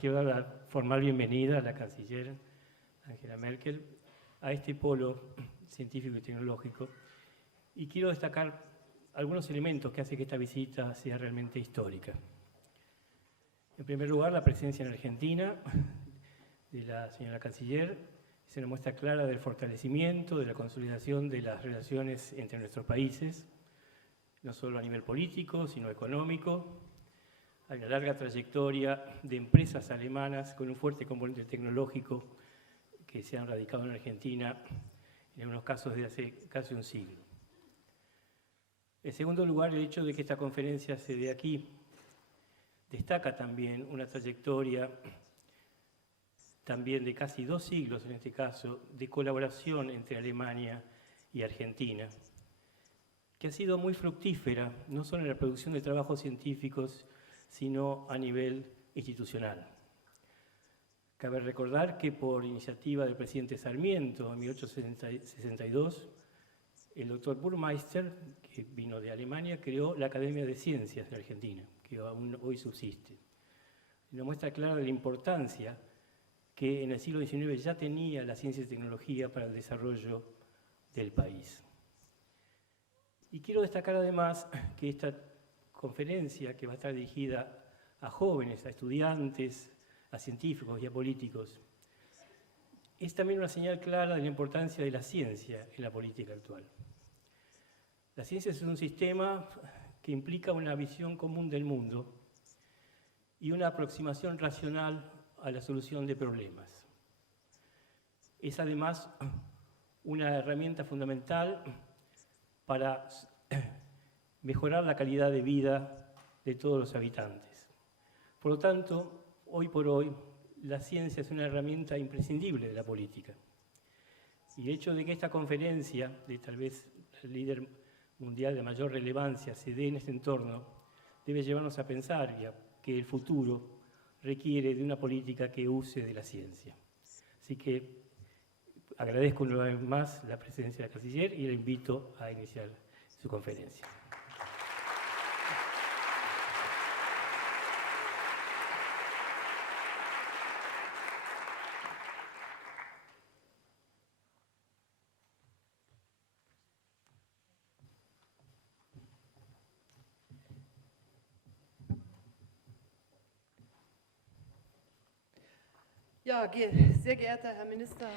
quiero dar la formal bienvenida a la canciller Angela Merkel a este polo científico y tecnológico, y quiero destacar algunos elementos que hacen que esta visita sea realmente histórica. En primer lugar, la presencia en Argentina de la señora canciller es una muestra clara del fortalecimiento, de la consolidación de las relaciones entre nuestros países, no solo a nivel político, sino económico. Hay una larga trayectoria de empresas alemanas con un fuerte componente tecnológico que se han radicado en Argentina, en algunos casos desde hace casi un siglo. En segundo lugar, el hecho de que esta conferencia se dé aquí destaca también una trayectoria también de casi 2 siglos, en este caso, de colaboración entre Alemania y Argentina, que ha sido muy fructífera, no solo en la producción de trabajos científicos, sino a nivel institucional. Cabe recordar que por iniciativa del presidente Sarmiento en 1862, el doctor Burmeister, que vino de Alemania, creó la Academia de Ciencias de Argentina, que aún hoy subsiste. Una muestra clara de la importancia que en el siglo XIX ya tenía la ciencia y tecnología para el desarrollo del país. Y quiero destacar además que esta conferencia, que va a estar dirigida a jóvenes, a estudiantes, a científicos y a políticos, es también una señal clara de la importancia de la ciencia en la política actual. La ciencia es un sistema que implica una visión común del mundo y una aproximación racional a la solución de problemas. Es además una herramienta fundamental para mejorar la calidad de vida de todos los habitantes. Por lo tanto, hoy por hoy, la ciencia es una herramienta imprescindible de la política. Y el hecho de que esta conferencia, de tal vez el líder mundial de mayor relevancia, se dé en este entorno, debe llevarnos a pensar que el futuro requiere de una política que use de la ciencia. Así que agradezco una vez más la presencia de la canciller y la invito a iniciar su conferencia. Ja, sehr geehrter Herr Minister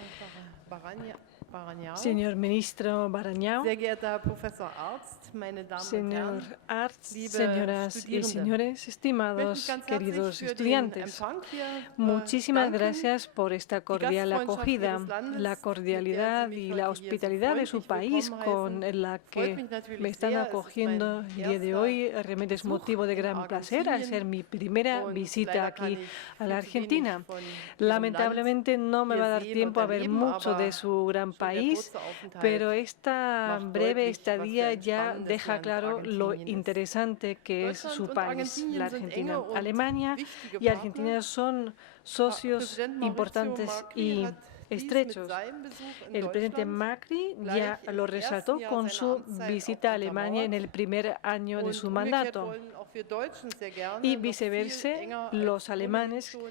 Barañao, Señor ministro Barañao, sehr geehrter Herr Professor Arzt, meine Damen und señor Herren, Arzt, liebe señoras y Studierende. señores, Ich estimados möchte mich ganz queridos herzlich für den estudiantes, Empfang hier muchísimas danken. gracias por esta cordial Gastfreundschaft acogida, Ihres Landes, la mit der cordialidad Sie mich y la heute hier so hospitalidad de su freundlich país willkommen con heißen. la Freut que mich natürlich me están sehr. Es ist acogiendo mein el día de erster hoy. Realmente es Besuch motivo de in gran placer al ser Argentinien mi primera und visita leider kann aquí ich a la viel zu wenig Argentina. von Ihrem Land Lamentablemente no me hier va a dar sehen tiempo und a ver erleben, mucho de aber su gran schon der país, kurze Aufenthalt pero esta macht breve deutlich, was für estadía ein ya spannendes deja Land claro lo Argentinien ist. interesante que es Deutschland su und país, la Argentinien sind enge Argentina. und Alemania wichtige y Partner. Argentina son socios Präsident Mauricio importantes Macri y hat dies mit estrechos. seinem Besuch in El presidente Deutschland Macri ya gleich im lo ersten resaltó Jahr con seiner su Amtszeit visita a auch Alemania en untermauert. el primer año de Und su umgekehrt mandato. wollen auch wir Deutschen sehr gerne Y noch viel viceversa, enger als los ohnehin alemanes schon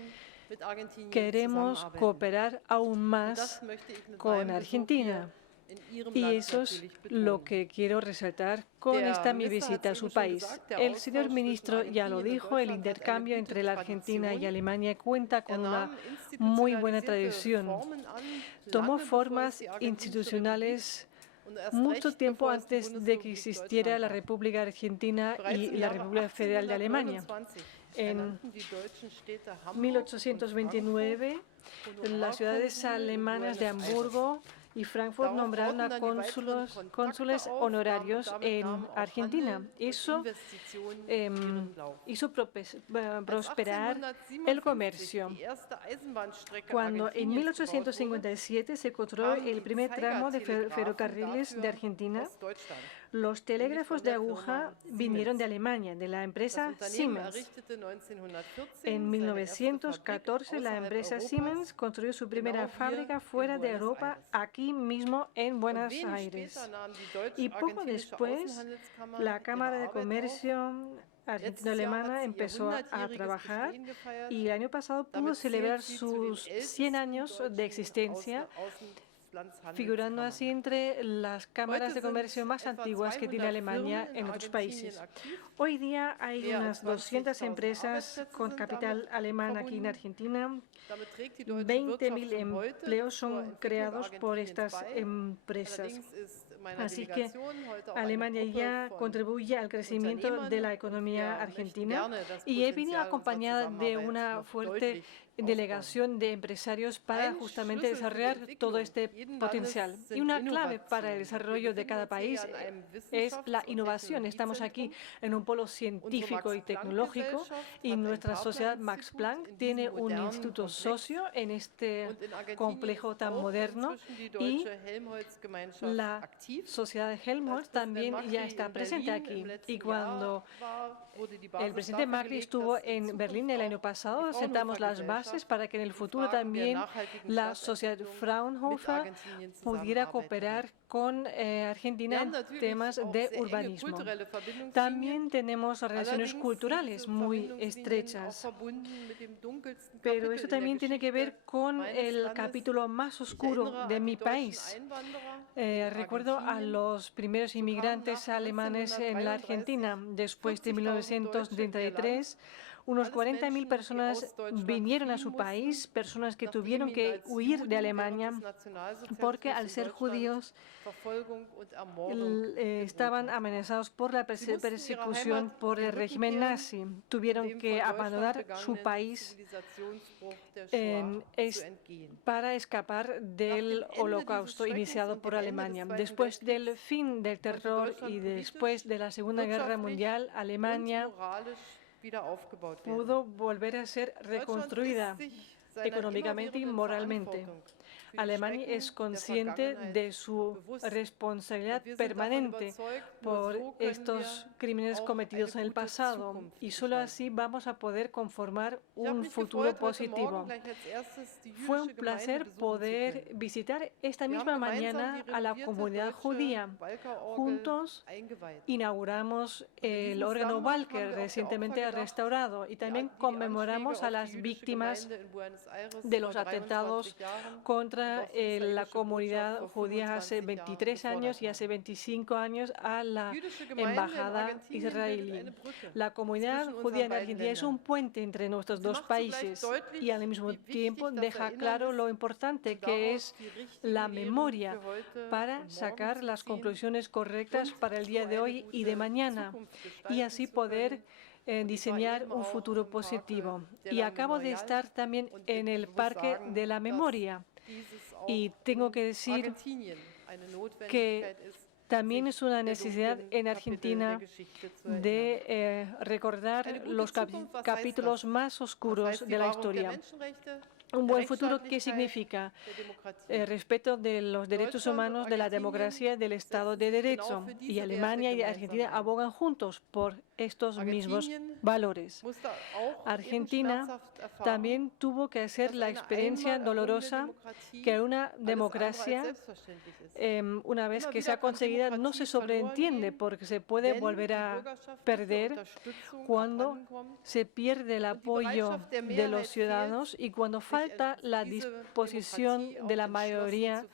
mit Argentinien queremos zusammenarbeiten. cooperar aún Und más das möchte ich mit con meinem Besuch hier Argentina. in Ihrem Y Land eso es natürlich lo betonen. que quiero resaltar con Der esta mi Minister hat visita a es su eben schon país. gesagt, der El señor Austausch ministro zwischen ya lo Argentinien und dijo, el Deutschland hat eine intercambio gute entre la Argentina y Tradition. Alemania cuenta con una Nahm muy buena institutionalisierte tradición. Formen an, Tomó lange bevor es formas die Argentinische institucionales Republik und erst mucho recht tiempo bevor es die antes de que Bundesrepublik existiera Deutschland la gab. República Argentina Bereits y im la Jahre República Federal de Alemania. 1829 En ernannten die deutschen Städte Hamburg und 1829, Frankfurt las ciudades Honorarkonsul in alemanas de Buenos Aires. Hamburgo y Frankfurt Darauf nombraron a bauten dann die weiteren cónsules Kontakte auf, honorarios damit en nahm auch Argentina. Handel und Eso Investitionen ihren Lauf. hizo Als prosperar el 1857 comercio. die erste Eisenbahnstrecke Cuando en Argentiniens gebaut wurde, 1857 se construyó kamen el die primer tramo de Zeigertelegrafen ferrocarriles de dafür Argentina, aus Deutschland. Los telégrafos de aguja vinieron de Alemania, de la empresa Siemens. En 1914, la empresa Siemens construyó su primera fábrica fuera de Europa, aquí mismo en Buenos Aires. Y poco después, la Cámara de Comercio argentino-alemana empezó a trabajar y el año pasado pudo celebrar sus 100 años de existencia, figurando así entre las cámaras de comercio más antiguas que tiene Alemania en otros países. Hoy día hay unas 200 empresas con capital alemán aquí en Argentina. 20.000 empleos son creados por estas empresas. Así que Alemania ya contribuye al crecimiento de la economía argentina y he venido acompañada de una fuerte delegación de empresarios para justamente desarrollar todo este potencial. Y una clave para el desarrollo de cada país es la innovación. Estamos aquí en un polo científico y tecnológico y nuestra sociedad Max Planck tiene un instituto socio en este complejo tan moderno y la sociedad de Helmholtz también ya está presente aquí. Y cuando el presidente Macri estuvo en Berlín el año pasado, sentamos las bases para que en el futuro también la sociedad Fraunhofer pudiera cooperar con Argentina en temas de urbanismo. También tenemos relaciones culturales muy estrechas, pero eso también tiene que ver con el capítulo más oscuro de mi país. Recuerdo a los primeros inmigrantes alemanes en la Argentina después de 1933. Unos 40.000 personas vinieron a su país, personas que tuvieron que huir de Alemania porque al ser judíos estaban amenazados por la persecución por el régimen nazi. Tuvieron que abandonar su país para escapar del holocausto iniciado por Alemania. Después del fin del terror y después de la Segunda Guerra Mundial, Alemania pudo volver a ser reconstruida económicamente y moralmente. Alemania es consciente de su responsabilidad permanente por estos crímenes cometidos en el pasado y solo así vamos a poder conformar un futuro positivo. Fue un placer poder visitar esta misma mañana a la comunidad judía. Juntos inauguramos el órgano Walker, recientemente restaurado, y también conmemoramos a las víctimas de los atentados contra la comunidad judía hace 23 años y hace 25 años a la embajada israelí. La comunidad judía en Argentina es un puente entre nuestros dos países y al mismo tiempo deja claro lo importante que es la memoria para sacar las conclusiones correctas para el día de hoy y de mañana y así poder diseñar un futuro positivo. Y acabo de estar también en el Parque de la Memoria. Y tengo que decir que también es una necesidad en Argentina de recordar los capítulos más oscuros de la historia. Un buen futuro, ¿qué significa? Respeto de los derechos humanos, de la democracia, del Estado de Derecho. Y Alemania y Argentina abogan juntos por estos mismos valores. Argentina también tuvo que hacer la experiencia dolorosa que una democracia, una vez que sea conseguida, no se sobreentiende porque se puede volver a perder cuando se pierde el apoyo de los ciudadanos y cuando falta la disposición de la mayoría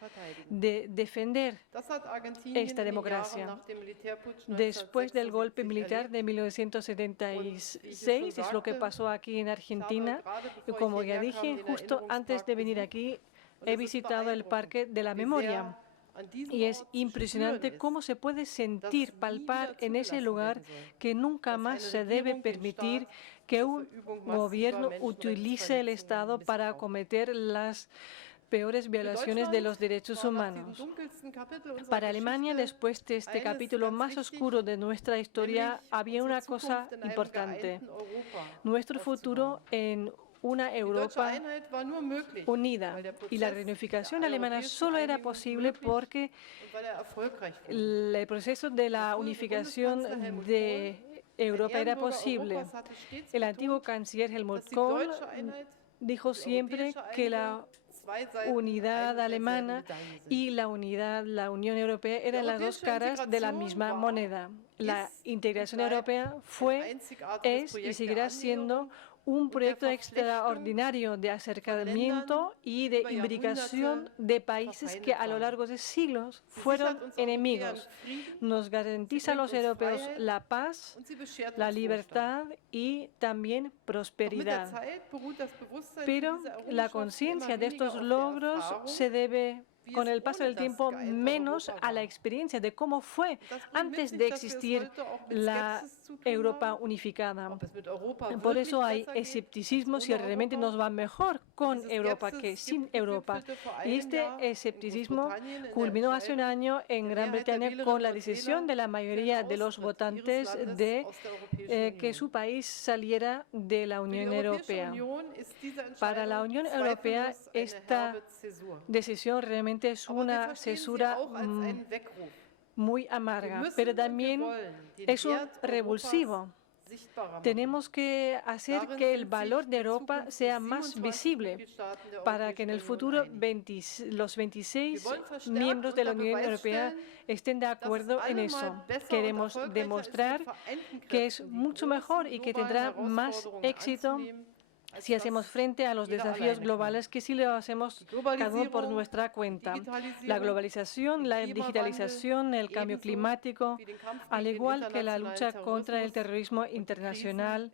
de defender esta democracia. Después del golpe militar de 1976, es lo que pasó aquí en Argentina, y como ya dije, justo antes de venir aquí, he visitado el Parque de la Memoria. Y es impresionante cómo se puede sentir, palpar en ese lugar que nunca más se debe permitir que un gobierno utilice el Estado para cometer las peores violaciones de los derechos humanos. Para Alemania, después de este capítulo más oscuro de nuestra historia, había una cosa importante: nuestro futuro en una Europa unida. Y la reunificación alemana solo era posible porque el proceso de la unificación de Europa era posible. El antiguo canciller Helmut Kohl dijo siempre que la unidad alemana y la Unión Europea eran las dos caras de la misma moneda. La integración europea fue, es y seguirá siendo un proyecto extraordinario de acercamiento y de imbricación de países que a lo largo de siglos fueron enemigos. Nos garantiza a los europeos la paz, la libertad y también prosperidad. Pero la conciencia de estos logros se debe, con el paso del tiempo, menos a la experiencia de cómo fue antes de existir la Europa unificada. Por eso hay escepticismo si realmente nos va mejor con Europa que sin Europa. Y este escepticismo culminó hace un año en Gran Bretaña con la decisión de la mayoría de los votantes de que su país saliera de la Unión Europea. Para la Unión Europea, esta decisión realmente es una cesura muy amarga, pero también es un revulsivo. Tenemos que hacer que el valor de Europa sea más visible para que en el futuro los 26 miembros de la Unión Europea estén de acuerdo en eso. Queremos demostrar que es mucho mejor y que tendrá más éxito si hacemos frente a los desafíos globales que si lo hacemos cada uno por nuestra cuenta. La globalización, la digitalización, el cambio climático, al igual que la lucha contra el terrorismo internacional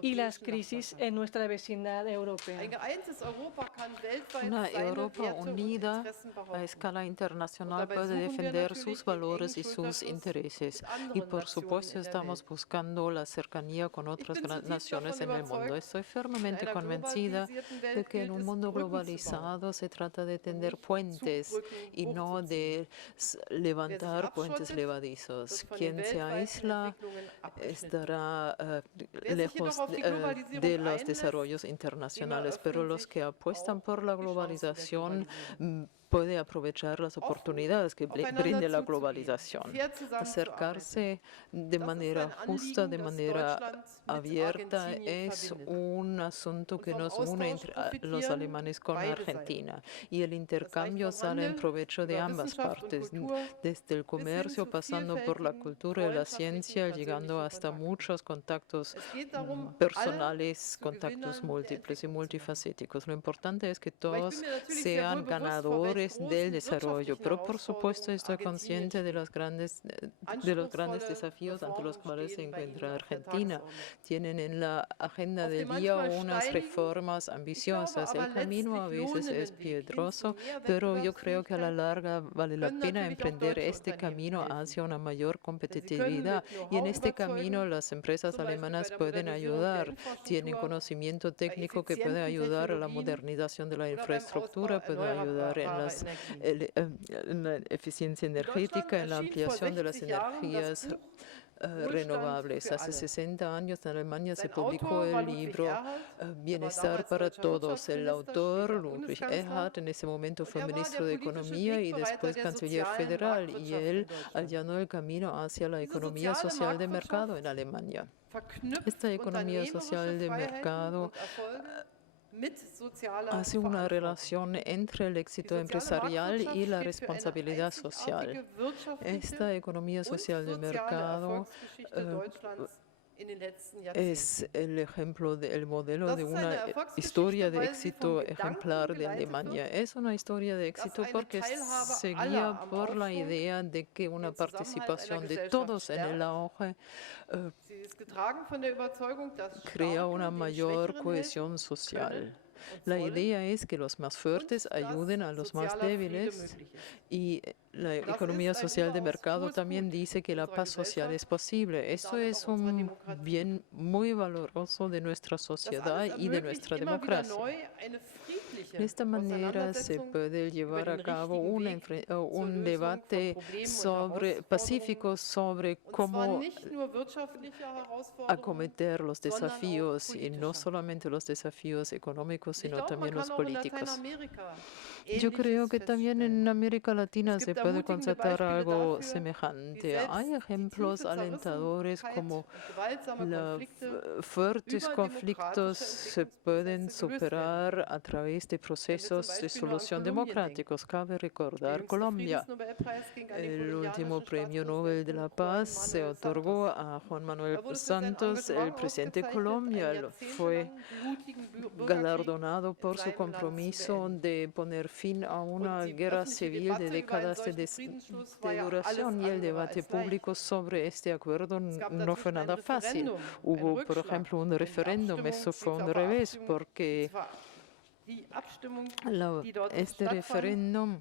y las crisis en nuestra vecindad europea. Una Europa unida a escala internacional puede defender sus valores y sus intereses. Y por supuesto estamos buscando la cercanía con otras naciones en el mundo. Estoy firmemente convencida de que en un mundo globalizado se trata de tender puentes y no de levantar puentes levadizos. Quien se aísla estará lejos de los desarrollos internacionales, pero los que apuestan por la globalización puede aprovechar las oportunidades que brinde la globalización. Acercarse de manera justa, de manera abierta, es un asunto que nos une entre los alemanes con Argentina. Y el intercambio sale en provecho de ambas partes, desde el comercio, pasando por la cultura y la ciencia, llegando hasta muchos contactos personales, contactos múltiples y multifacéticos. Lo importante es que todos sean ganadores del desarrollo, pero por supuesto estoy consciente de los grandes desafíos ante los cuales se encuentra Argentina. Tienen en la agenda del día unas reformas ambiciosas. El camino a veces es piedroso, pero yo creo que a la larga vale la pena emprender este camino hacia una mayor competitividad. Y en este camino las empresas alemanas pueden ayudar. Tienen conocimiento técnico que puede ayudar a la modernización de la infraestructura, puede ayudar en la eficiencia energética, en la ampliación de las energías renovables. Hace 60 años en Alemania se publicó el libro Bienestar para Todos. El autor, Ludwig Erhard, en ese momento fue ministro de Economía y después canciller federal, y él allanó el camino hacia la economía social de mercado en Alemania. Esta economía social de mercado hace una relación entre el éxito empresarial y la responsabilidad social. Esta economía social de mercado es el ejemplo del modelo de una historia de éxito ejemplar de Alemania. Es una historia de éxito porque se guía por la idea de que una participación de todos en el auge crea una mayor cohesión social. La idea es que los más fuertes ayuden a los más débiles, y la economía social de mercado también dice que la paz social es posible. Esto es un bien muy valoroso de nuestra sociedad y de nuestra democracia. De esta manera se puede llevar a cabo un debate pacífico sobre cómo acometer los desafíos, y no solamente los desafíos económicos, sino también los políticos. Yo creo que también en América Latina se puede constatar algo semejante. Hay ejemplos alentadores como los fuertes conflictos se pueden superar a través de procesos de solución democráticos. Cabe recordar Colombia. El último premio Nobel de la Paz se otorgó a Juan Manuel Santos, el presidente de Colombia. Fue galardonado por su compromiso de poner fin a una guerra civil de décadas de duración, y el debate público sobre este acuerdo no fue nada fácil. Hubo, por ejemplo, un referéndum. Eso fue un revés, porque este referéndum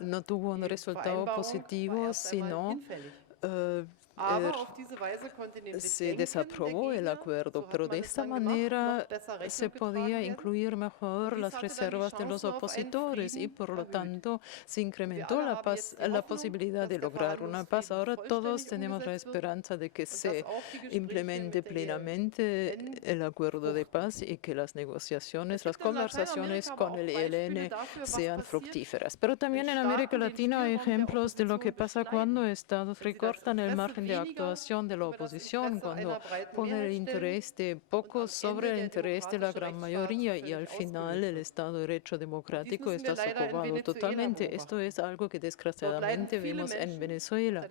no tuvo un resultado positivo, sino se desaprobó el acuerdo, pero de esta manera se podía incluir mejor las reservas de los opositores y por lo tanto se incrementó la posibilidad de lograr una paz. Ahora todos tenemos la esperanza de que se implemente plenamente el acuerdo de paz y que las negociaciones, las conversaciones con el ELN sean fructíferas. Pero también en América Latina hay ejemplos de lo que pasa cuando estados recortan el margen de actuación de la oposición, cuando ponen el interés de pocos sobre el interés de la gran mayoría, y al final el Estado de Derecho democrático está socavado totalmente. Esto es algo que desgraciadamente vemos en Venezuela.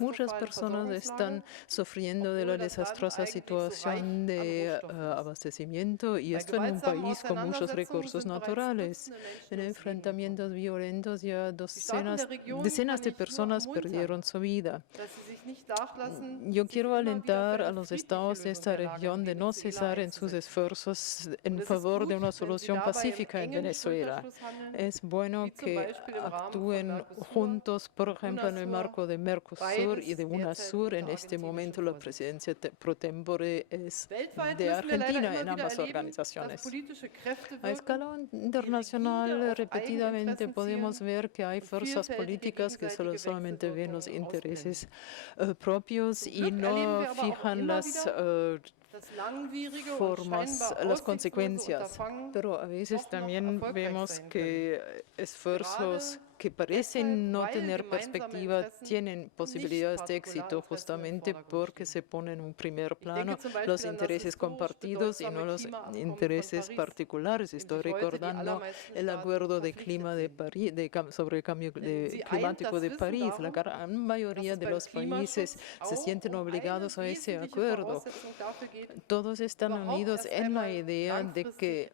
Muchas personas están sufriendo de la desastrosa situación de abastecimiento, y esto en un país con muchos recursos naturales. En enfrentamientos violentos ya decenas de personas perdieron su vida. Yo quiero alentar a los estados de esta región de no cesar en sus esfuerzos en favor de una solución pacífica en Venezuela. Es bueno que actúen juntos, por ejemplo, en el marco de Mercosur y de UNASUR. En este momento la presidencia pro tempore es de Argentina en ambas organizaciones. A escala internacional, repetidamente podemos ver que hay fuerzas políticas que solamente ven los intereses propios y no fijan las formas, las consecuencias. Pero a veces también vemos que esfuerzos que parecen no tener perspectiva tienen posibilidades de éxito, justamente porque se ponen en un primer plano los intereses compartidos y no los intereses particulares. Estoy recordando el acuerdo de clima de París, sobre el cambio climático de París. La gran mayoría de los países se sienten obligados a ese acuerdo. Todos están unidos en la idea de que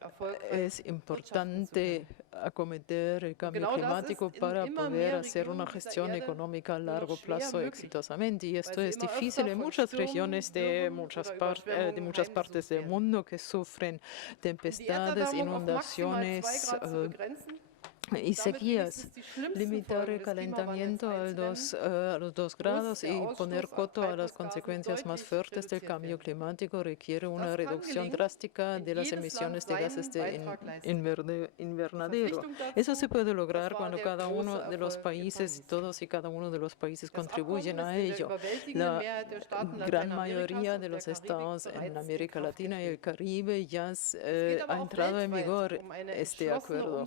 es importante acometer el cambio climático para poder hacer una gestión económica a largo plazo exitosamente. Y esto es difícil en muchas regiones de muchas partes del mundo que sufren tempestades, inundaciones y sequías. Limitar el calentamiento a los 2 grados y poner coto a las consecuencias más fuertes del cambio climático requiere una reducción drástica de las emisiones de gases de invernadero. Eso se puede lograr cuando cada uno de los países, todos y cada uno de los países contribuyen a ello. La gran mayoría de los estados en América Latina y el Caribe ya ha entrado en vigor este acuerdo.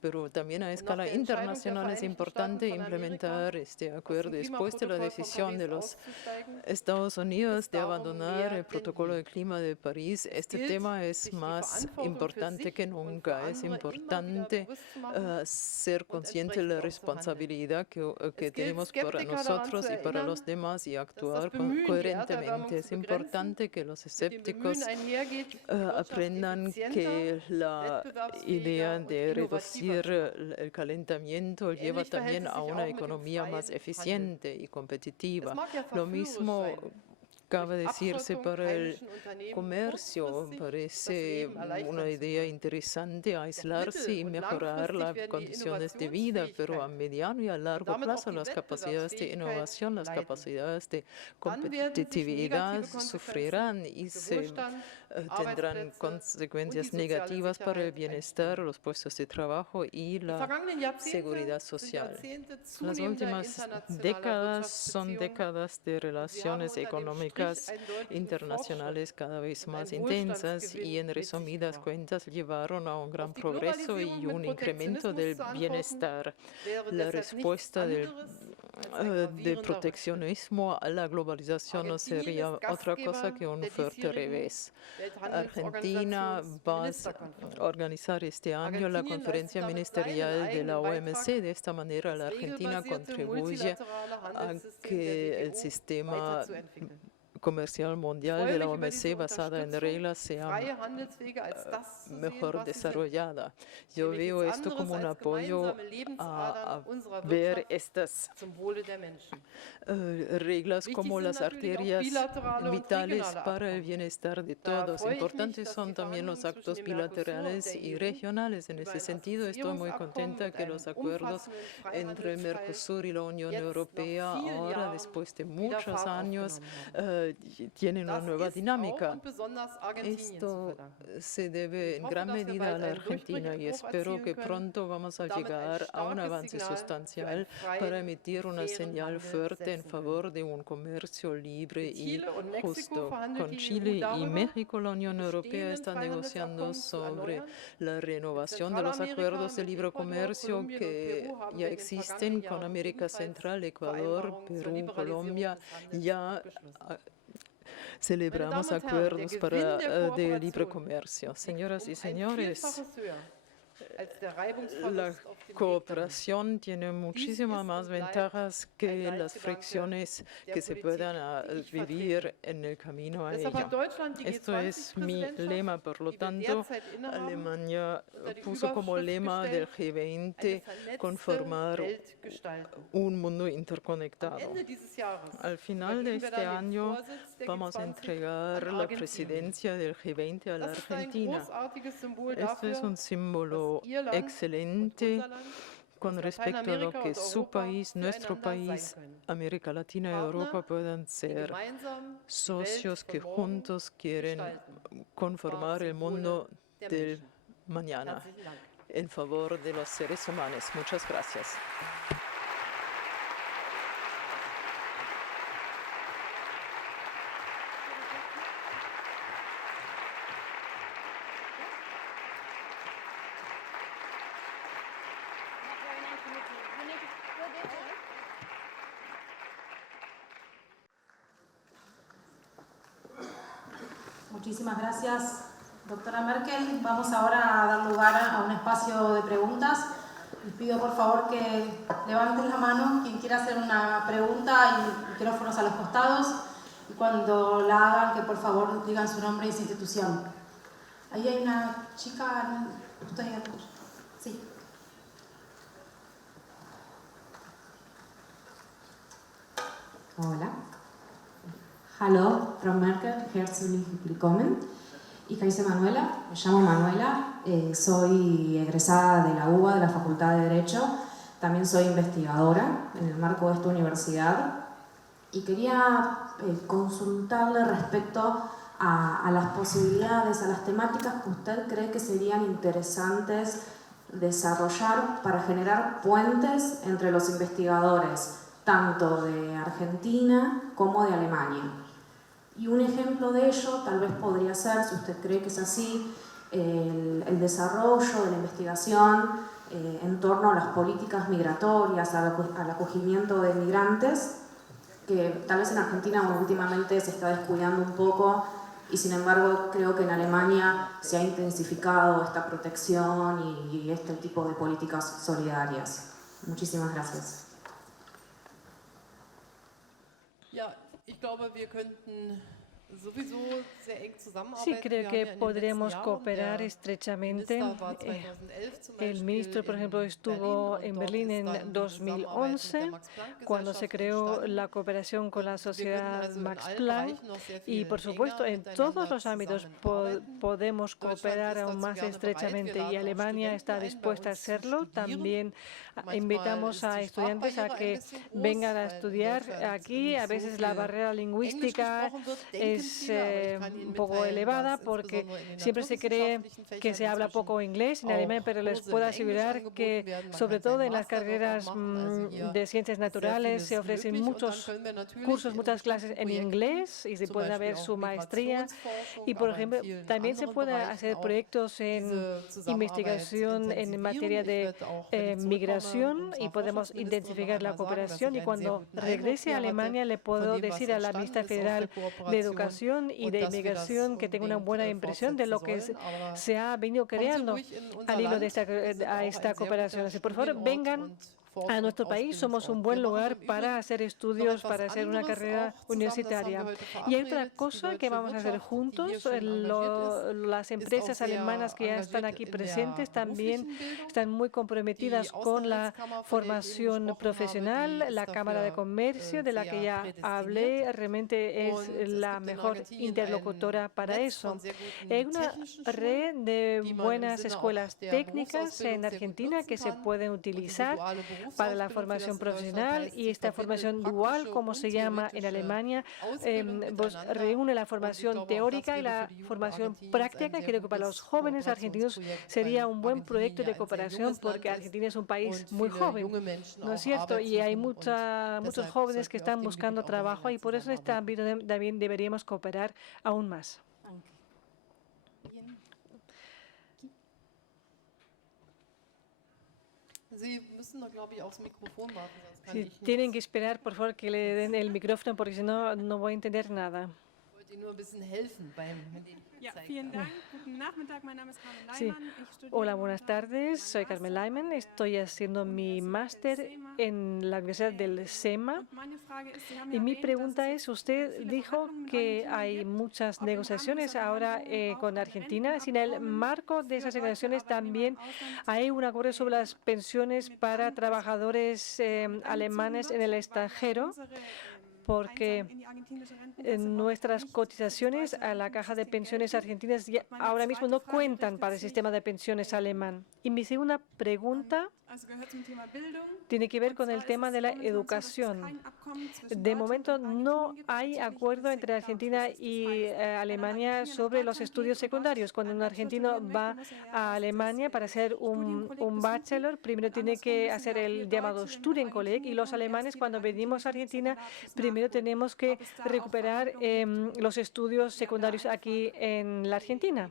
Pero también a escala internacional es importante implementar este acuerdo. Después de la decisión de los Estados Unidos de abandonar el protocolo de clima de París, este tema es más importante que nunca. Es importante ser consciente de la responsabilidad que tenemos para nosotros y para los demás y actuar coherentemente. Es importante que los escépticos aprendan que la idea de reducir el calentamiento lleva también a una economía más eficiente y competitiva. Lo mismo cabe decirse para el comercio. Parece una idea interesante aislarse y mejorar las condiciones de vida, pero a mediano y a largo plazo las capacidades de innovación, las capacidades de competitividad sufrirán y se tendrán consecuencias negativas para el bienestar, los puestos de trabajo y la seguridad social. Las últimas décadas son décadas de relaciones económicas internacionales cada vez más intensas y en resumidas cuentas llevaron a un gran progreso y un incremento del bienestar. La respuesta del proteccionismo a la globalización no sería otra cosa que un fuerte revés. Argentina va a organizar este año la conferencia ministerial de la OMC. De esta manera, la Argentina contribuye a que el sistema comercial mundial de la OMC basada en reglas sea mejor desarrollada. Yo veo esto como un apoyo a ver estas reglas como las arterias vitales para el bienestar de todos. Importantes son también los actos bilaterales y regionales. En ese sentido, estoy muy contenta que los acuerdos entre el Mercosur y la Unión Europea ahora, después de muchos años, tienen una nueva dinámica. Esto se debe en gran medida a la Argentina y espero que pronto vamos a llegar a un avance sustancial para emitir una señal fuerte en favor de un comercio libre y justo. Con Chile y México, la Unión Europea está negociando sobre la renovación de los acuerdos de libre comercio que ya existen con América Central, Ecuador, Perú, Colombia. Ya celebramos acuerdos de libre comercio. Señoras y señores, la cooperación tiene muchísimas más ventajas que las fricciones que se puedan vivir en el camino a ella. Esto es mi lema, por lo tanto, Alemania puso como lema del G20 conformar un mundo interconectado. Al final de este año vamos a entregar la presidencia del G20 a la Argentina. Esto es un símbolo excelente con respecto a lo que su país, nuestro país, América Latina y Europa puedan ser socios que juntos quieren conformar el mundo del mañana en favor de los seres humanos. Muchas gracias. Muchísimas gracias, doctora Merkel. Vamos ahora a dar lugar a un espacio de preguntas. Les pido por favor que levanten la mano quien quiera hacer una pregunta y micrófonos a los costados. Y cuando la hagan, que por favor digan su nombre y su institución. Ahí hay una chica, usted sí. Hola. Hallo, Frau Merkel, herzlich willkommen. Ich heiße Manuela, me llamo Manuela, soy egresada de la UBA, de la Facultad de Derecho, también soy investigadora en el marco de esta universidad y quería consultarle respecto a las posibilidades, a las temáticas que usted cree que serían interesantes desarrollar para generar puentes entre los investigadores, tanto de Argentina como de Alemania. Y un ejemplo de ello tal vez podría ser, si usted cree que es así, el desarrollo de la investigación en torno a las políticas migratorias, al acogimiento de migrantes, que tal vez en Argentina últimamente se está descuidando un poco y sin embargo creo que en Alemania se ha intensificado esta protección y este tipo de políticas solidarias. Muchísimas gracias. Ja, ich glaube, wir könnten Sí, creo que podremos cooperar estrechamente. El ministro, por ejemplo, estuvo en Berlín en 2011, cuando se creó la cooperación con la Sociedad Max Planck. Y, por supuesto, en todos los ámbitos podemos cooperar aún más estrechamente. Y Alemania está dispuesta a hacerlo. También invitamos a estudiantes a que vengan a estudiar aquí. A veces la barrera lingüística es un poco elevada porque siempre se cree que se habla poco inglés en Alemania, pero les puedo asegurar que, sobre todo en las carreras de ciencias naturales, se ofrecen muchos cursos, muchas clases en inglés y se puede ver su maestría. Y, por ejemplo, también se puede hacer proyectos en investigación en materia de migración y podemos intensificar la cooperación. Y cuando regrese a Alemania le puedo decir a la ministra federal de Educación y de Inmigración que tengo una buena impresión de lo que se ha venido creando al hilo de esta cooperación. Así, por favor, vengan a nuestro país. Somos un buen lugar para hacer estudios, para hacer una carrera universitaria. Y hay otra cosa que vamos a hacer juntos. Las empresas alemanas que ya están aquí presentes también están muy comprometidas con la formación profesional. La Cámara de Comercio, de la que ya hablé, realmente es la mejor interlocutora para eso. Hay una red de buenas escuelas técnicas en Argentina que se pueden utilizar para la formación profesional, y esta formación dual, como se llama en Alemania, reúne la formación teórica y la formación práctica. Creo que para los jóvenes argentinos sería un buen proyecto de cooperación porque Argentina es un país muy joven, ¿no es cierto? Y hay muchos jóvenes que están buscando trabajo y por eso en este ámbito también deberíamos cooperar aún más. Sí, tienen que esperar, por favor, que le den el micrófono porque si no, no voy a entender nada. Sí. Hola, buenas tardes. Soy Carmen Leiman. Estoy haciendo mi máster en la Universidad del SEMA. Y mi pregunta es, usted dijo que hay muchas negociaciones ahora con Argentina. En el marco de esas negociaciones también hay un acuerdo sobre las pensiones para trabajadores alemanes en el extranjero, porque nuestras cotizaciones a la caja de pensiones argentinas ahora mismo no cuentan para el sistema de pensiones alemán. Y mi segunda pregunta tiene que ver con el tema de la educación. De momento no hay acuerdo entre Argentina y Alemania sobre los estudios secundarios. Cuando un argentino va a Alemania para hacer un bachelor, primero tiene que hacer el llamado Studienkolleg, y los alemanes, cuando venimos a Argentina, primero tenemos que recuperar los estudios secundarios aquí en la Argentina.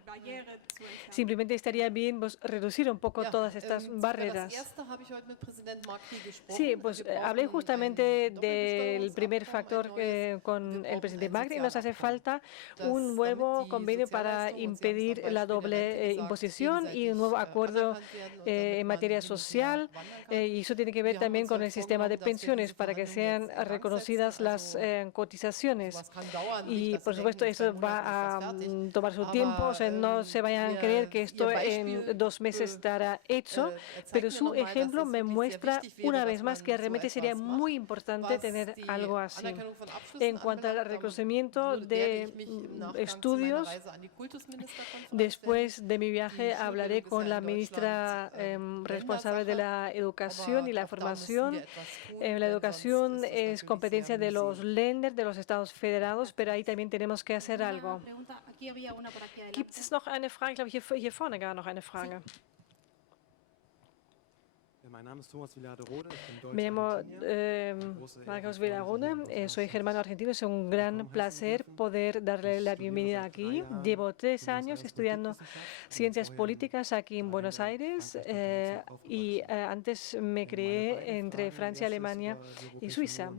Simplemente estaría bien reducir un poco todas estas barreras. Sí, pues hablé justamente del primer factor con el presidente Macri. Nos hace falta un nuevo convenio para impedir la doble imposición y un nuevo acuerdo en materia social. Y eso tiene que ver también con el sistema de pensiones para que sean reconocidas las cotizaciones. Y, por supuesto, eso va a tomar su tiempo. O sea, no se vayan a creer que esto en 2 meses estará hecho, pero su ejemplo me muestra una vez más que realmente sería muy importante tener algo así. En cuanto al reconocimiento de estudios, después de mi viaje hablaré con la ministra responsable de la educación y la formación. La educación es competencia de los Länder, de los Estados Federados, pero ahí también tenemos que hacer algo. Gibt es noch eine Frage? Ich glaube, hier vorne gar noch eine Frage. Me llamo Marcos Villarone, soy germano-argentino. Es un gran placer poder darle la bienvenida aquí. Llevo 3 años estudiando ciencias políticas aquí en Buenos Aires y antes me crié entre Francia, Alemania y Suiza.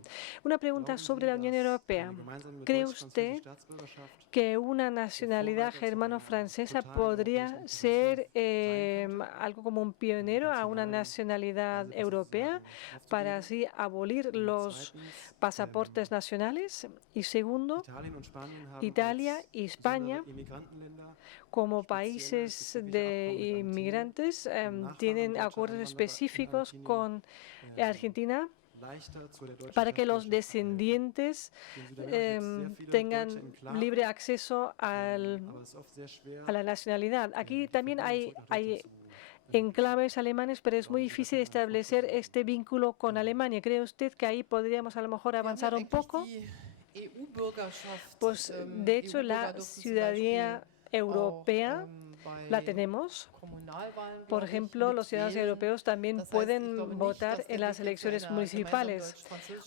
Una pregunta sobre la Unión Europea. ¿Cree usted que una nacionalidad germano-francesa podría ser algo como un pionero a una nacionalidad nacionalidad europea para así abolir los pasaportes nacionales. Y segundo, Italia y España, como países de inmigrantes, tienen acuerdos específicos con Argentina para que los descendientes tengan libre acceso a la nacionalidad. Aquí también hay enclaves alemanes, pero es muy difícil establecer este vínculo con Alemania. ¿Cree usted que ahí podríamos a lo mejor avanzar un poco? Pues de hecho la ciudadanía europea la tenemos. Por ejemplo, los ciudadanos europeos también pueden votar en las elecciones municipales.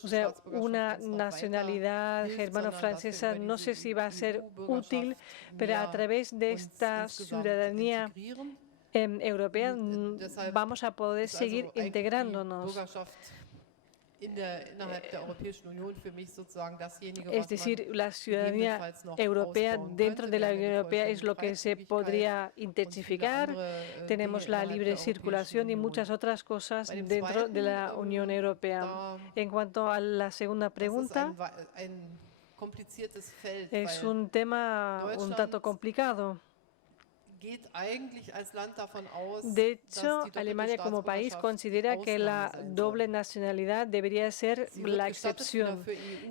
O sea, una nacionalidad germano-francesa no sé si va a ser útil, pero a través de esta ciudadanía europea vamos a poder seguir integrándonos. Es decir, la ciudadanía europea dentro de la Unión Europea es lo que se podría intensificar. Tenemos la libre circulación y muchas otras cosas dentro de la Unión Europea. En cuanto a la segunda pregunta, es un tema un tanto complicado. De hecho, Alemania como país considera que la doble nacionalidad debería ser la excepción.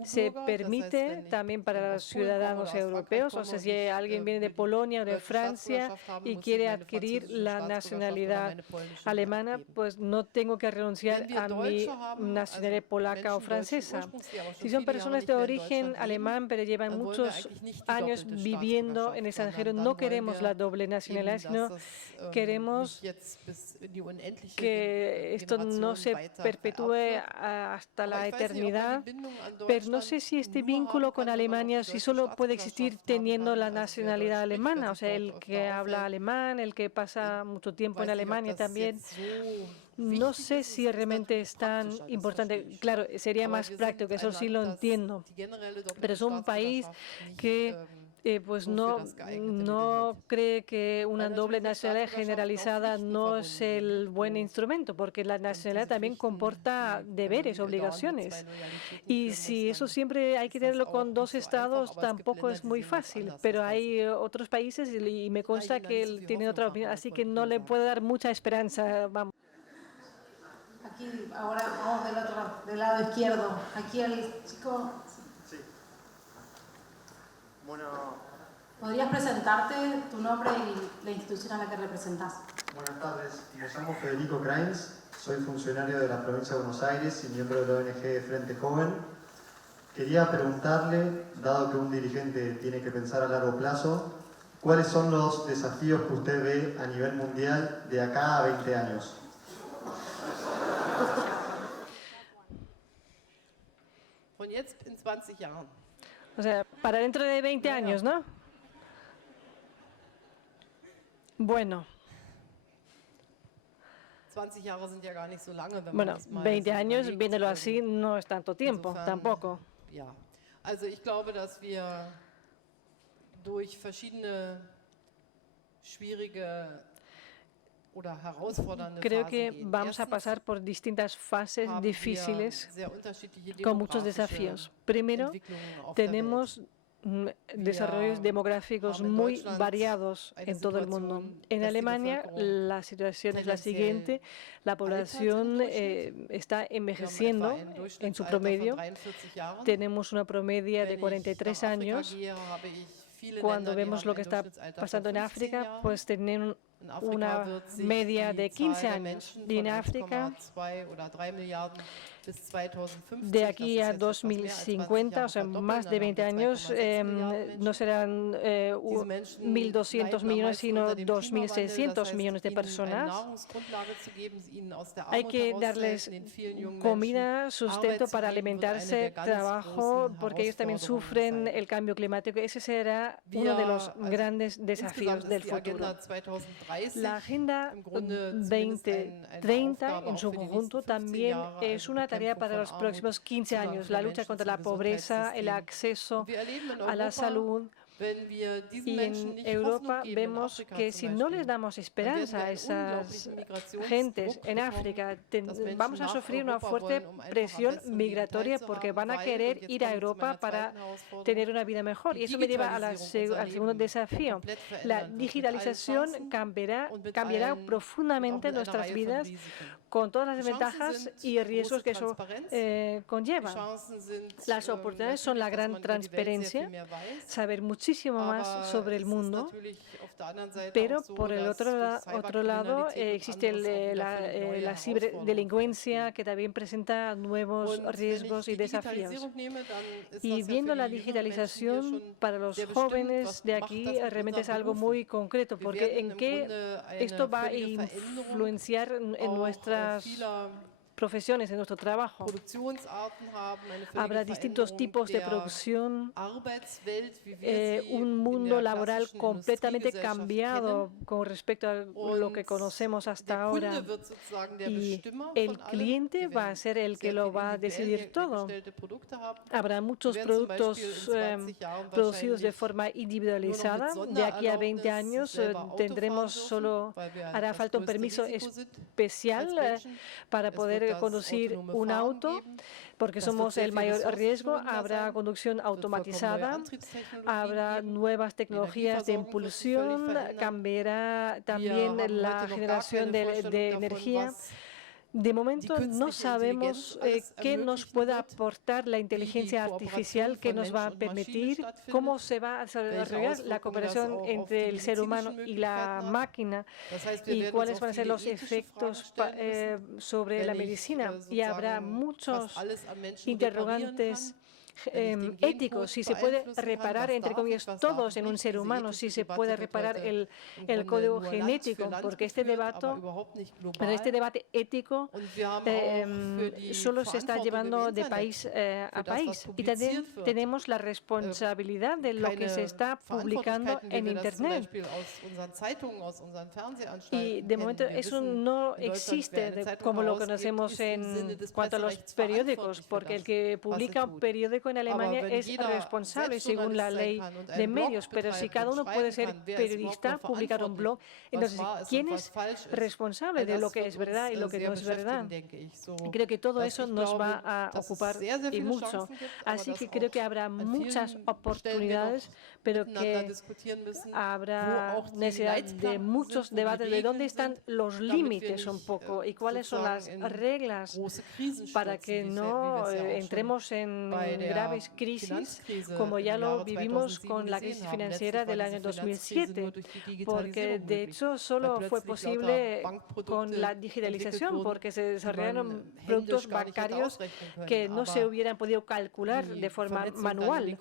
Se permite también para los ciudadanos europeos, o sea, si alguien viene de Polonia o de Francia y quiere adquirir la nacionalidad alemana, pues no tengo que renunciar a mi nacionalidad polaca o francesa. Si son personas de origen alemán, pero llevan muchos años viviendo en el extranjero, no queremos la doble nacionalidad, sino queremos que esto no se perpetúe hasta la eternidad, pero no sé si este vínculo con Alemania si solo puede existir teniendo la nacionalidad alemana, o sea, el que habla alemán, el que pasa mucho tiempo en Alemania también. No sé si realmente es tan importante. Claro, sería más práctico, eso sí lo entiendo, pero es un país que pues no cree que una doble nacionalidad generalizada no es el buen instrumento, porque la nacionalidad también comporta deberes, obligaciones. Y si eso siempre hay que tenerlo con dos estados, tampoco es muy fácil. Pero hay otros países y me consta que él tiene otra opinión, así que no le puedo dar mucha esperanza. Vamos. Aquí, ahora vamos del lado izquierdo. Aquí el chico. Sí. Bueno. ¿Podrías presentarte, tu nombre y la institución a la que representas? Buenas tardes. Me llamo Federico Krains. Soy funcionario de la provincia de Buenos Aires y miembro de la ONG Frente Joven. Quería preguntarle, dado que un dirigente tiene que pensar a largo plazo, ¿cuáles son los desafíos que usted ve a nivel mundial de acá a 20 años? O sea, para dentro de 20 años, ¿no? Bueno. Bueno, 20 años, viéndolo así, no es tanto tiempo, tampoco. Also ich glaube, dass wir durch verschiedene schwierige oder herausfordernde Creo que vamos a pasar por distintas fases difíciles con muchos desafíos. Primero, tenemos desarrollos demográficos muy variados en todo el mundo. En Alemania la situación es la siguiente: la población está envejeciendo en su promedio. Tenemos una promedia de 43 años. Cuando vemos lo que está pasando en África, pues tienen una media de 15 años. Y en África, de aquí a 2050, o sea, más de 20 años, no serán 1.200 millones, sino 2.600 millones de personas. Hay que darles comida, sustento para alimentarse, trabajo, porque ellos también sufren el cambio climático. Ese será uno de los grandes desafíos del futuro. La Agenda 2030 en su conjunto también es una tarea para los próximos 15 años. La lucha contra la pobreza, el acceso a la salud, Y en Europa vemos que si no les damos esperanza a esas gentes en África, vamos a sufrir una fuerte presión migratoria porque van a querer ir a Europa para tener una vida mejor. Y eso me lleva al segundo desafío. La digitalización cambiará profundamente nuestras vidas con todas las ventajas y riesgos que eso conlleva. Las oportunidades son la gran transparencia, saber muchísimo más sobre el mundo, pero por el otro lado existe la ciberdelincuencia que también presenta nuevos riesgos y desafíos. Y viendo la digitalización para los jóvenes de aquí realmente es algo muy concreto, porque en qué esto va a influenciar en nuestras profesiones, en nuestro trabajo. Habrá distintos tipos de producción, un mundo laboral completamente cambiado con respecto a lo que conocemos hasta ahora. Y el cliente va a ser el que lo va a decidir todo. Habrá muchos productos producidos de forma individualizada. De aquí a 20 años hará falta un permiso especial para poder conducir un auto, porque somos el mayor riesgo. Habrá conducción automatizada, habrá nuevas tecnologías de impulsión, cambiará también la generación de energía. De momento no sabemos qué nos puede aportar la inteligencia artificial, qué nos va a permitir, cómo se va a desarrollar la cooperación entre el ser humano y la máquina y cuáles van a ser los efectos sobre la medicina. Y habrá muchos interrogantes éticos, si se puede reparar, entre comillas, todos en un ser humano, si se puede reparar el código genético, porque este debate ético solo se está llevando de país a país. Y también tenemos la responsabilidad de lo que se está publicando en Internet. Y de momento eso no existe como lo conocemos en cuanto a los periódicos, porque el que publica un periódico en Alemania es responsable según la ley de medios, pero si cada uno puede ser periodista, publicar un blog, entonces ¿quién es responsable de lo que es verdad y lo que no es verdad? Creo que todo eso nos va a ocupar y mucho. Así que creo que habrá muchas oportunidades, pero que habrá necesidad de muchos debates de dónde están los límites un poco y cuáles son las reglas para que no entremos en graves crisis, como ya lo vivimos con la crisis financiera del año 2007, porque de hecho solo fue posible con la digitalización, porque se desarrollaron productos bancarios que no se hubieran podido calcular de forma manual.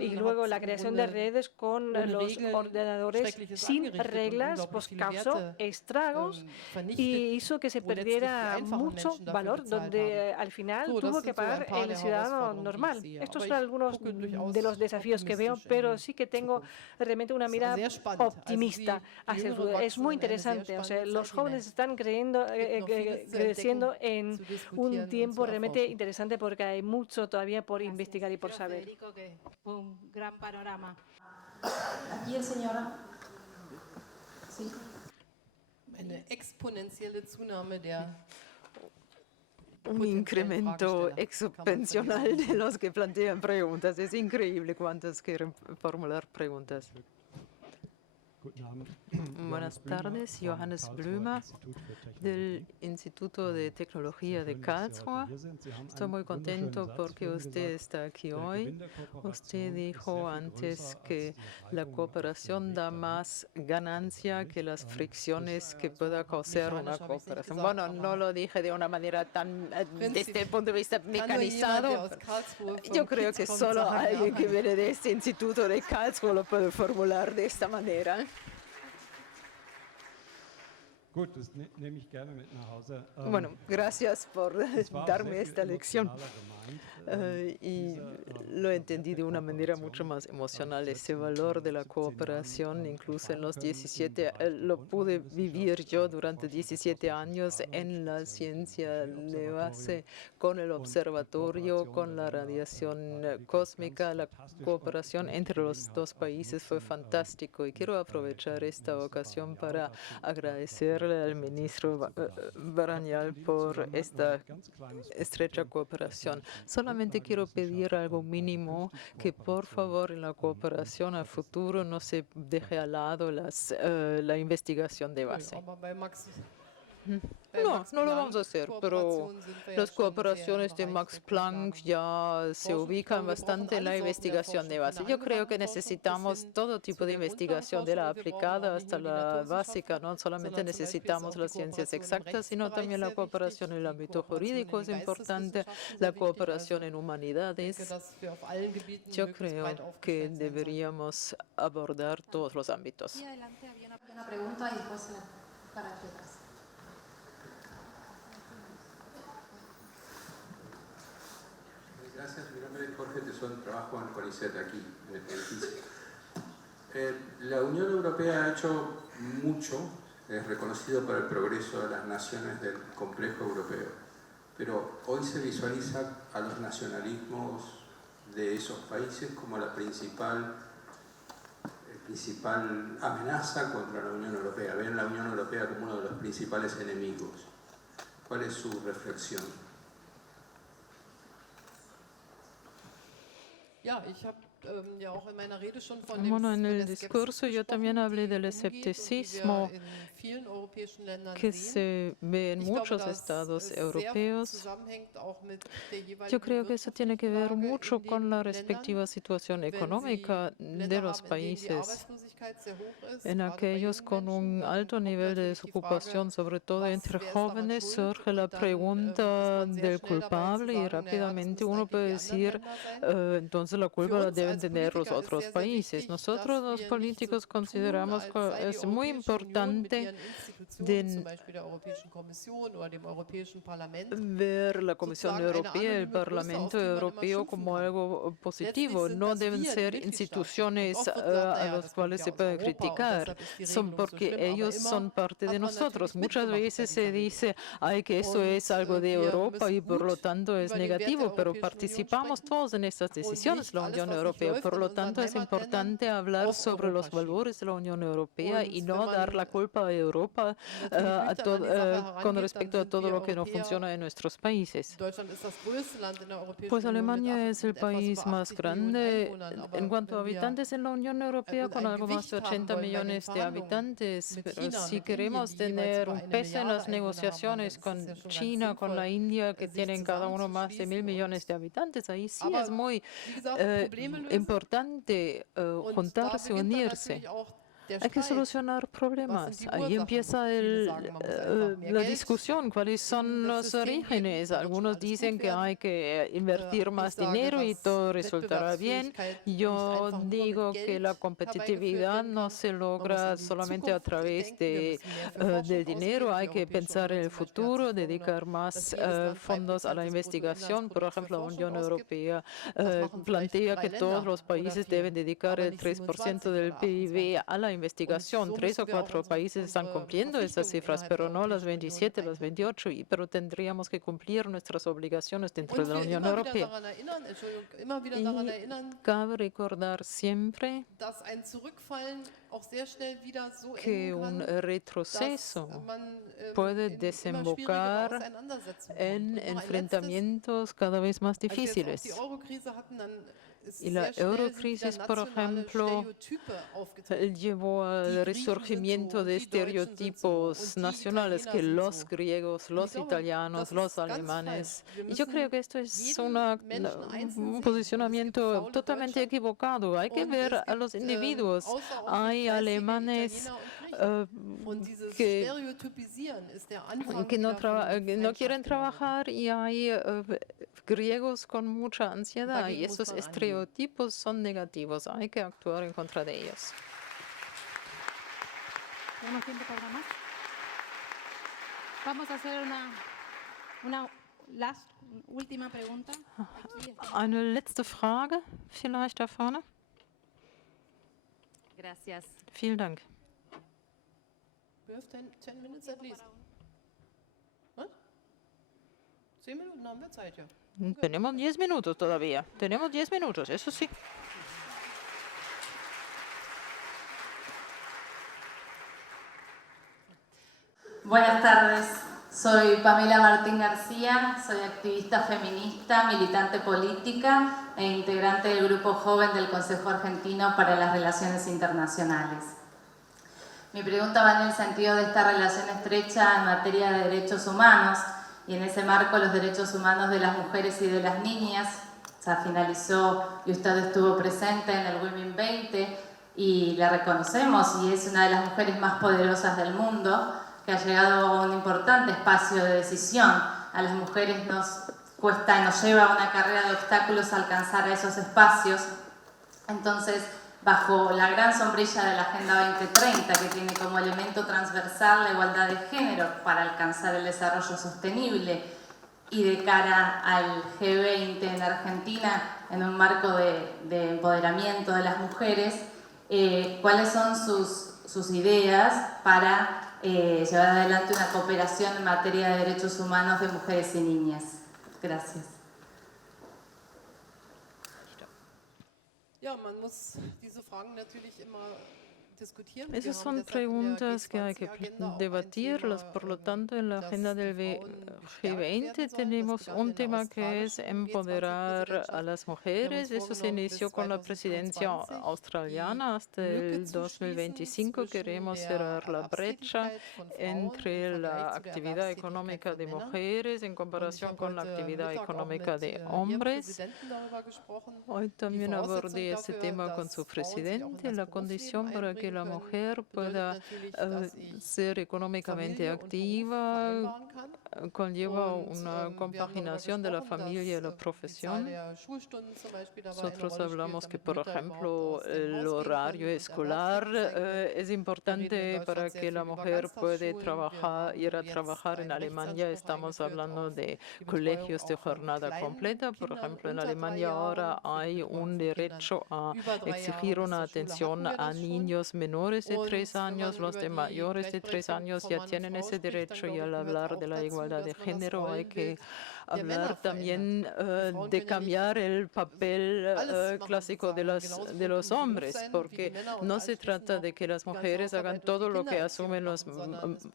Y luego la creación de redes con los ordenadores sin reglas pues causó estragos y hizo que se perdiera mucho valor, donde al final tuvo que pagar el ciudadano normal. Estos son algunos de los desafíos que veo, pero sí que tengo realmente una mirada optimista hacia el futuro. Es muy interesante. O sea, los jóvenes están creciendo en un tiempo realmente interesante porque hay mucho todavía por investigar y por saber. Federico, que fue un gran panorama. Aquí el señor. Sí. Eine exponentielle Zunahme der Un incremento exponencial de los que plantean preguntas. Es increíble cuántos quieren formular preguntas. Buenas tardes, Johannes Blömer del Instituto de Tecnología de Karlsruhe. Estoy muy contento porque usted está aquí hoy. Usted dijo antes que la cooperación da más ganancia que las fricciones que pueda causar una cooperación. Bueno, no lo dije de una manera tan desde el punto de vista mecanizado. Yo creo que solo alguien que viene de este Instituto de Karlsruhe lo puede formular de esta manera. Bueno, gracias por darme esta lección. y lo entendí de una manera mucho más emocional, ese valor de la cooperación, incluso en los 17, lo pude vivir yo durante 17 años en la ciencia de base, con el observatorio, con la radiación cósmica. La cooperación entre los dos países fue fantástico y quiero aprovechar esta ocasión para agradecerle al ministro Barañal por esta estrecha cooperación. Solamente quiero pedir algo mínimo, que por favor en la cooperación a futuro no se deje al lado la investigación de base. No lo vamos a hacer, pero las cooperaciones de Max Planck ya se ubican bastante en la investigación de base. Yo creo que necesitamos todo tipo de investigación, de la aplicada hasta la básica. No solamente necesitamos las ciencias exactas, sino también la cooperación en el ámbito jurídico es importante, la cooperación en humanidades. Yo creo que deberíamos abordar todos los ámbitos. Y adelante había una pregunta y después para atrás. Gracias, mi nombre es Jorge Tesón, trabajo en CONICET aquí, en el edificio. La Unión Europea ha hecho mucho, es reconocido por el progreso de las naciones del complejo europeo, pero hoy se visualiza a los nacionalismos de esos países como la principal amenaza contra la Unión Europea. Ven la Unión Europea como uno de los principales enemigos. ¿Cuál es su reflexión? Bueno, en el discurso yo también hablé del escepticismo que se ve en muchos estados europeos. Yo creo que eso tiene que ver mucho con la respectiva situación económica de los países. En aquellos con un alto nivel de desocupación, sobre todo entre jóvenes, surge la pregunta del culpable y rápidamente uno puede decir, entonces la culpa la deben tener los otros países. Nosotros los políticos consideramos que es muy importante ver la Comisión Europea y el Parlamento Europeo como algo positivo. No deben ser instituciones a las cuales se puede criticar, porque ellos son parte de nosotros. Muchas veces se dice que eso es algo de Europa y por lo tanto es negativo, pero participamos todos en estas decisiones, la Unión Europea. Por lo tanto, es importante hablar sobre los valores de la Unión Europea y no dar la culpa a Europa con respecto a todo lo que no funciona en nuestros países. Pues Alemania es el país más grande en cuanto a habitantes en la Unión Europea, con algo más de 80 millones de habitantes. Pero si queremos tener un peso en las negociaciones con China, con la India, que tienen cada uno más de 1.000 millones de habitantes, ahí sí es muy importante juntarse, unirse. Hay que solucionar problemas. Ahí empieza la discusión, cuáles son los orígenes. Algunos dicen que hay que invertir más dinero y todo resultará bien. Yo digo que la competitividad no se logra solamente a través del dinero. Hay que pensar en el futuro, dedicar más fondos a la investigación. Por ejemplo, la Unión Europea plantea que todos los países deben dedicar el 3% del PIB a la investigación. 3 o 4 países están cumpliendo esas cifras, pero no las 27, las 28, pero tendríamos que cumplir nuestras obligaciones dentro de la Unión Europea. Y cabe recordar siempre que un retroceso puede desembocar en enfrentamientos cada vez más difíciles. Y la eurocrisis, por ejemplo, llevó al resurgimiento de estereotipos nacionales que los griegos, los italianos, los alemanes. Y yo creo que esto es un posicionamiento totalmente equivocado. Hay que ver a los individuos. Hay alemanes que no quieren trabajar y hay griegos con mucha ansiedad y esos estereotipos son negativos. Hay que actuar en contra de ellos. ¿Tenemos tiempo para más? Vamos a hacer última pregunta. Eine letzte Frage vielleicht da vorne. Gracias. Vielen Dank. We have 10 minutes at least. What? 10 Minuten haben wir Zeit, ja. Tenemos 10 minutos todavía. Tenemos 10 minutos, eso sí. Buenas tardes, soy Pamela Martín García, soy activista feminista, militante política e integrante del Grupo Joven del Consejo Argentino para las Relaciones Internacionales. Mi pregunta va en el sentido de esta relación estrecha en materia de derechos humanos y en ese marco los derechos humanos de las mujeres y de las niñas. Se finalizó y usted estuvo presente en el Women 20 y la reconocemos y es una de las mujeres más poderosas del mundo, que ha llegado a un importante espacio de decisión. A las mujeres nos lleva una carrera de obstáculos alcanzar a esos espacios. Entonces, bajo la gran sombrilla de la Agenda 2030, que tiene como elemento transversal la igualdad de género para alcanzar el desarrollo sostenible, y de cara al G20 en Argentina, en un marco de empoderamiento de las mujeres, ¿cuáles son sus ideas para llevar adelante una cooperación en materia de derechos humanos de mujeres y niñas? Gracias. Ja, man muss diese Fragen natürlich immer diskutieren. Esas son preguntas que hay que debatirlas. Por lo tanto, en la agenda del G20 tenemos un tema que es empoderar a las mujeres. Eso se inició con la presidencia australiana. Hasta el 2025 queremos cerrar la brecha entre la actividad económica de mujeres en comparación con la actividad económica de hombres. Hoy también abordé ese tema con su presidente. La condición para que la mujer pueda ser económicamente activa conlleva una compaginación de la familia y la profesión. Nosotros hablamos que, por ejemplo, el horario escolar es importante para que la mujer pueda ir a trabajar. En Alemania estamos hablando de colegios de jornada completa. Por ejemplo, en Alemania ahora hay un derecho a exigir una atención a niños menores de 3 años. Los de mayores de 3 años ya tienen ese derecho, y al hablar de la igualdad de género hay que hablar también de cambiar el papel clásico de los hombres, porque no se trata de que las mujeres hagan todo lo que asumen los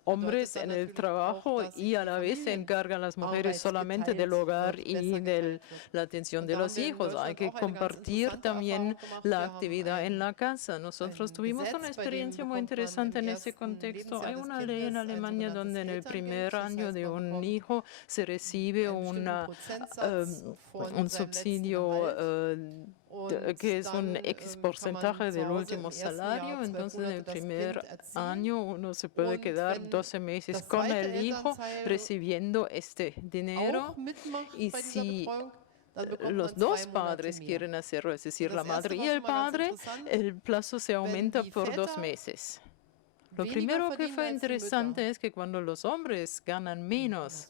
hombres en el trabajo y a la vez se encargan las mujeres solamente del hogar y de la atención de los hijos. Hay que compartir también la actividad en la casa. Nosotros tuvimos una experiencia muy interesante en ese contexto. Hay una ley en Alemania donde en el primer año de un hijo se recibe un subsidio que es un X porcentaje del último salario. Entonces, en el primer año uno se puede quedar 12 meses con el hijo recibiendo este dinero. Y si los dos padres quieren hacerlo, es decir, la madre y el padre, el plazo se aumenta por 2 meses. Lo primero que fue interesante es que cuando los hombres ganan menos.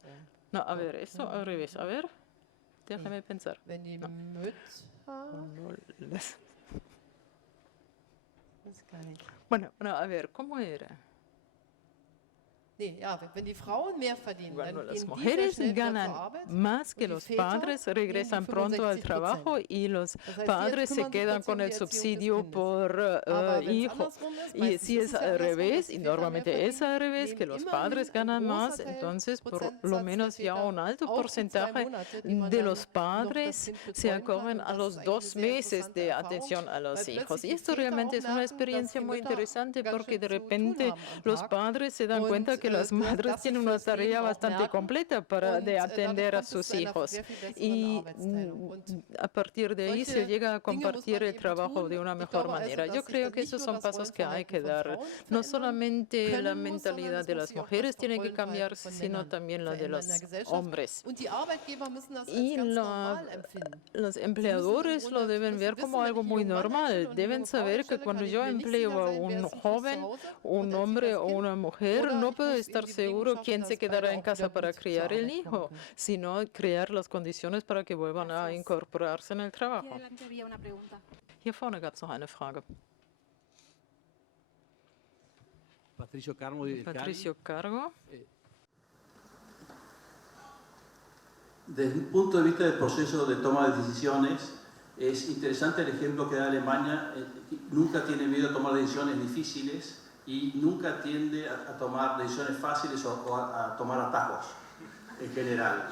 No, a ver, esto al revés. A ver, déjame pensar. Bueno, a ver, ¿cómo era? Cuando las mujeres ganan más que los padres, regresan pronto al trabajo y los padres se quedan con el subsidio por hijo. Y si es al revés, y normalmente es al revés, que los padres ganan más, entonces por lo menos ya un alto porcentaje de los padres se acogen a los 2 meses de atención a los hijos. Y esto realmente es una experiencia muy interesante, porque de repente los padres se dan cuenta que las madres tienen una tarea bastante completa de atender a sus hijos, y a partir de ahí se llega a compartir el trabajo de una mejor manera. Yo creo que esos son pasos que hay que dar. No solamente la mentalidad de las mujeres tiene que cambiarse, sino también la de los hombres. Y los empleadores lo deben ver como algo muy normal. Deben saber que cuando yo empleo a un joven, un hombre o una mujer, no puedo puede estar seguro quién se quedará en casa para criar el hijo, sino crear las condiciones para que vuelvan a incorporarse en el trabajo. Hier adelante había una pregunta. Hier vorne gab es noch eine Frage. Patricio Cargo. Patricio Cargo. Desde el punto de vista del proceso de toma de decisiones, es interesante el ejemplo que da Alemania. Nunca tiene miedo a tomar decisiones difíciles y nunca tiende a tomar decisiones fáciles o a tomar atajos en general.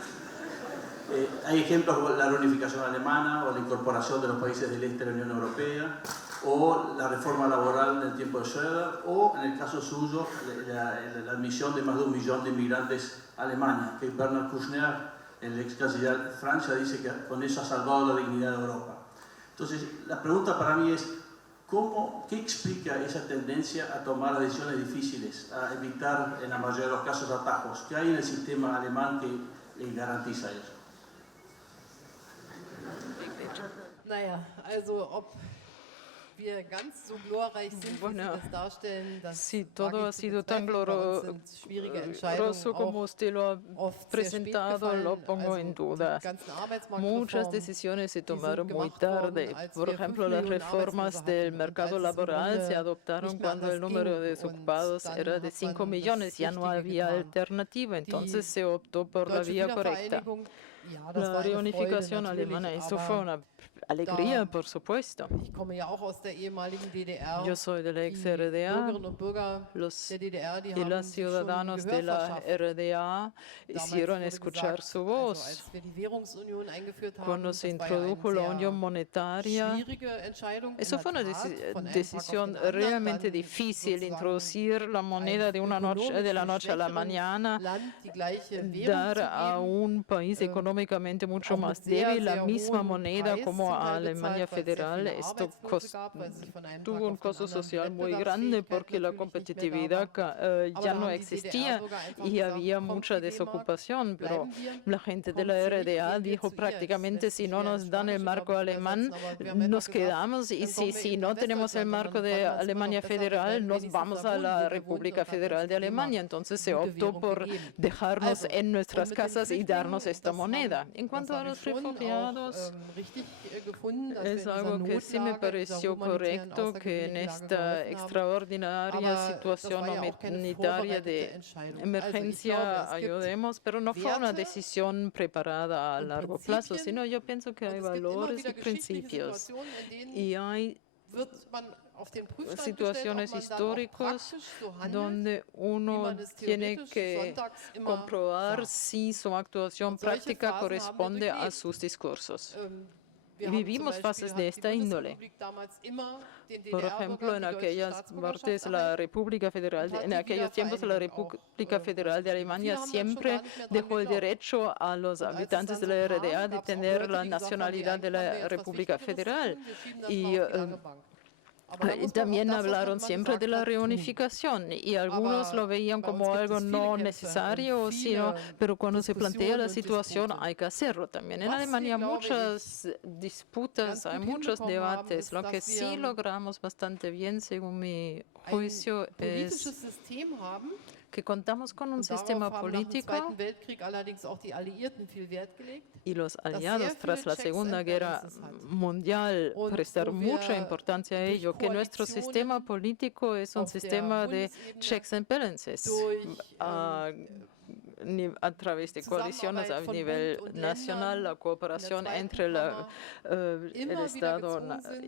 Hay ejemplos como la reunificación alemana o la incorporación de los países del este de la Unión Europea o la reforma laboral en el tiempo de Schröder o, en el caso suyo, la admisión de más de 1 millón de inmigrantes a Alemania, que Bernard Kouchner, el ex canciller de Francia, dice que con eso ha salvado la dignidad de Europa. Entonces, la pregunta para mí es, ¿qué explica esa tendencia a tomar decisiones difíciles, a evitar en la mayoría de los casos atajos? ¿Qué hay en el sistema alemán que garantiza eso? Naja, also ob wir ganz so glorreich sind, wie Sie das darstellen, das si todo ha sido tan schwierige glorioso como usted lo ha presentado, lo pongo en duda. Muchas decisiones se tomaron muy tarde. Por ejemplo, las reformas del mercado laboral se adoptaron cuando el número de desocupados era de 5 millones, ya no había alternativa, entonces se optó por la vía correcta. La reunificación alemana, eso fue una alegría, por supuesto. Yo soy de la ex-RDA. Los y los ciudadanos de la RDA hicieron escuchar su voz. Cuando se introdujo la unión monetaria, eso fue una decisión realmente difícil, introducir la moneda de la noche a la mañana, dar a un país económicamente mucho más débil la misma moneda como a Alemania Federal. Esto tuvo un costo social muy grande porque la competitividad ya no existía y había mucha desocupación, pero la gente de la RDA dijo prácticamente, si no nos dan el marco alemán, nos quedamos, y si no tenemos el marco de Alemania Federal, nos vamos a la República Federal de Alemania. Entonces se optó por dejarnos en nuestras casas y darnos esta moneda. En cuanto a los refugiados, es algo que sí me pareció correcto, que en esta extraordinaria situación humanitaria de emergencia ayudemos, pero no fue una decisión preparada a largo plazo, sino yo pienso que hay valores y principios y hay situaciones históricas donde uno tiene que comprobar si su actuación práctica corresponde a sus discursos. Y vivimos fases de esta índole. Por ejemplo, en aquellas partes la República Federal, en aquellos tiempos la República Federal de Alemania siempre dejó el derecho a los habitantes de la RDA de tener la nacionalidad de la República Federal. Y también hablaron siempre de la reunificación y algunos lo veían como algo no necesario, pero cuando se plantea la situación hay que hacerlo también. En Alemania hay muchas disputas, hay muchos debates. Lo que sí logramos bastante bien, según mi juicio, es que contamos con un sistema político y los aliados tras la Segunda Guerra Mundial prestaron mucha importancia a ello, que nuestro sistema político es un sistema de checks and balances a través de coaliciones a nivel nacional, la cooperación entre el Estado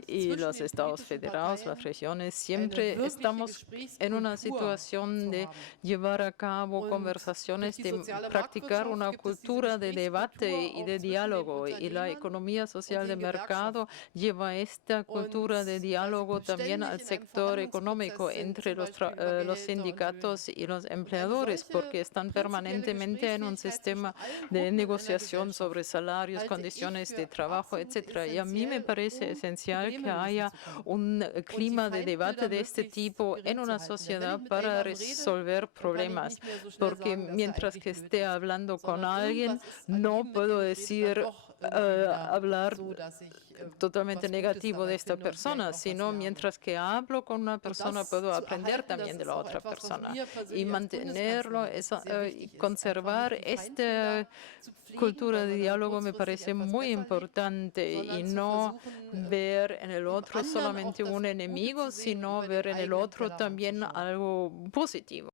y los estados federados, las regiones. Siempre estamos en una situación de llevar a cabo conversaciones, de practicar una cultura de debate y de diálogo. Y la economía social de mercado lleva esta cultura de diálogo también al sector económico entre los sindicatos y los empleadores, porque están permanentemente en un sistema de negociación sobre salarios, condiciones de trabajo, etc. Y a mí me parece esencial que haya un clima de debate de este tipo en una sociedad para resolver problemas, porque mientras que esté hablando con alguien, no puedo decir hablar totalmente negativo de esta persona, sino mientras que hablo con una persona puedo aprender también de la otra persona y mantenerlo, conservar esta cultura de diálogo me parece muy importante y no ver en el otro solamente un enemigo, sino ver en el otro también algo positivo.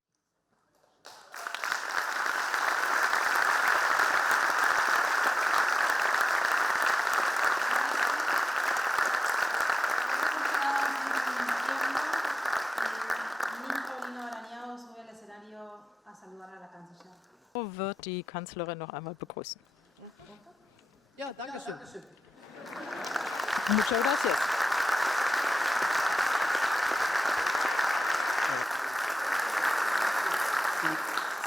Wird die Kanzlerin noch einmal begrüßen. Ja, danke schön. Muchas gracias.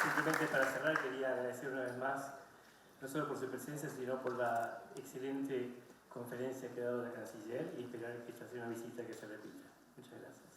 Simplemente para cerrar quería agradecer una vez más, no solo por su presencia, sino por la excelente conferencia que ha dado la canciller y esperar que esta sea una visita que se repita. Muchas gracias.